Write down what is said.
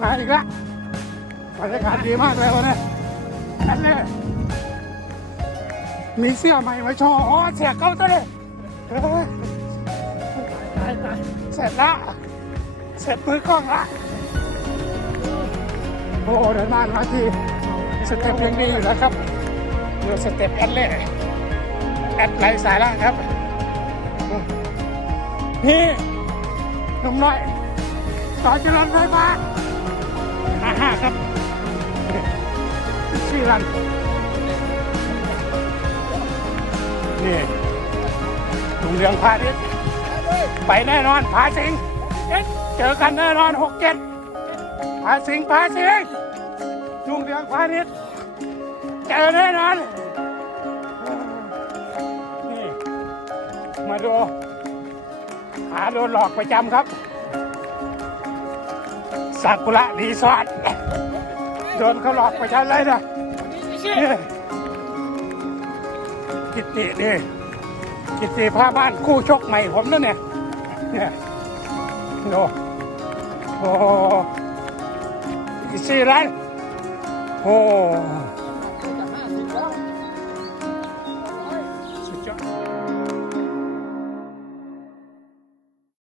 มาอีกแล้วบรรยากาศดีมากเลยวันนี้อันนี้มีเสื้อใหม่มาโชว์อ๋อเสียเก้าตัวเลยเฮ้ยตายตายเสร็จละเสร็จมือกล้องละโอ้เดินมามาทีสเต็ปยังดีอยู่แล้วครับเรือสเต็ปแอดเล่แอดไรสาระครับนี่ หนุ่มน้อยต่อจริญไฟฟ้าอาห้าครับชื่อรันนี่ลุงเรืองพาณิชย์ไปแน่นอนพาสิงเจอกันแน่นอนหกเจ็ดพาสิงพาสิงห์ลุงเรืองพาณิชย์เจอแน่นอนนี่มาดู หาโดนหลอกประจำครับซากุระรีสอร์ทโดนเขาหลอกประจำเลยนะนี่กิตตินี่กิตติพาบ้านคู่ชกใหม่ผมนั่นเนี่ยเนี่ยโอ้โหอีกสี่ไรโอ้